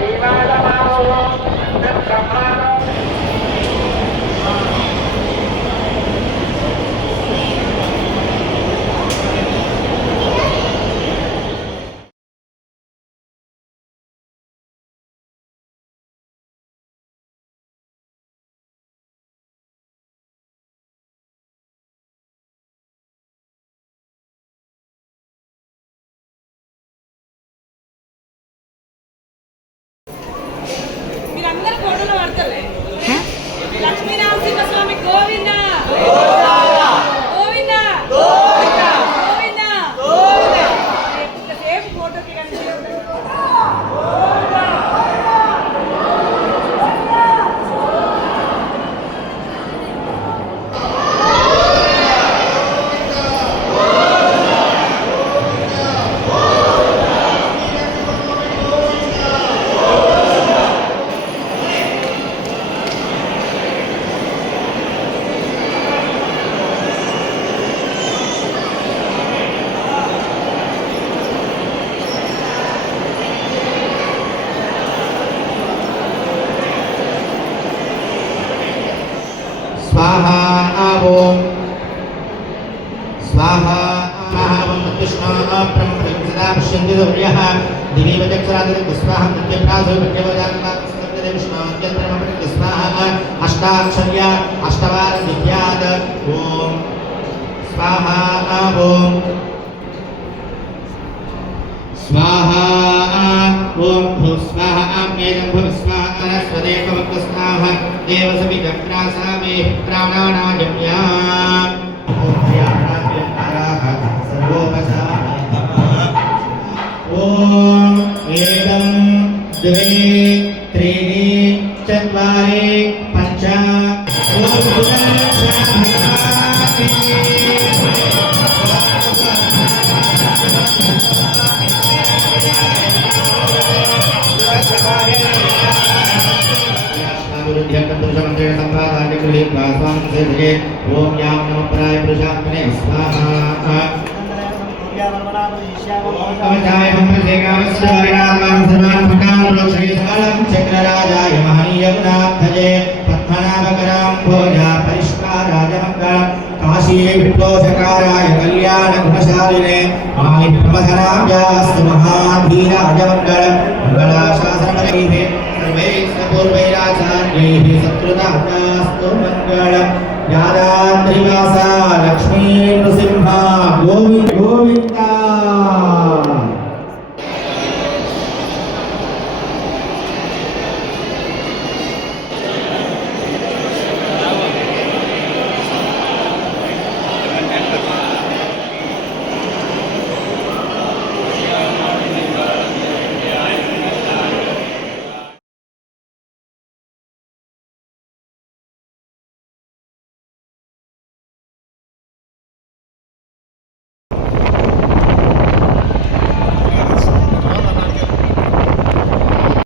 మీరందరూ ओम स्वाहा महावंतुष्णा ब्रह्मसदा पश्यन्तिदुर्यः दिवीवचक्षरादिस्वाहं नित्यप्रासविष्णान्त्यन्तरमप्रतिस्वाहा अष्टाक्षर्या अष्टवारदिव्याद ॐ स्वाहा ॐ स्वाहा ॐ भूस्वाहा मेदं भूस्वाहा स्वदेकवक्तस्व स्वाहा स्वदेवभक्त स्वाहा देवसविदग्रासामे प्राणानायम्या ॐ एकं द्वे त्रीणि चत्वारि पञ्च విద్యకృతుషమతే సంపాదాన్ని గృహి ప్రాస్వాం సేవకే ఓం యాం నమ ప్రాయ పురుషాత్మనే స్వాహా చక్రరాజాయ మహనీయమునాథజే పద్మనాభకరాం భోజా పరిష్కారాజమంగళం కాశీయ విప్లోసకారాయ కళ్యాణ గుణశాలినే మాయి ప్రమధనాభ్యాస్తు మహాధీరాజమంగళం మంగళాశాసనమరీహే पूर्वैराचार्यैः सत्कृताभ्यास्तु मङ्गलं यादाद्रिवासा लक्ष्मी नृसिंहा गोविन्द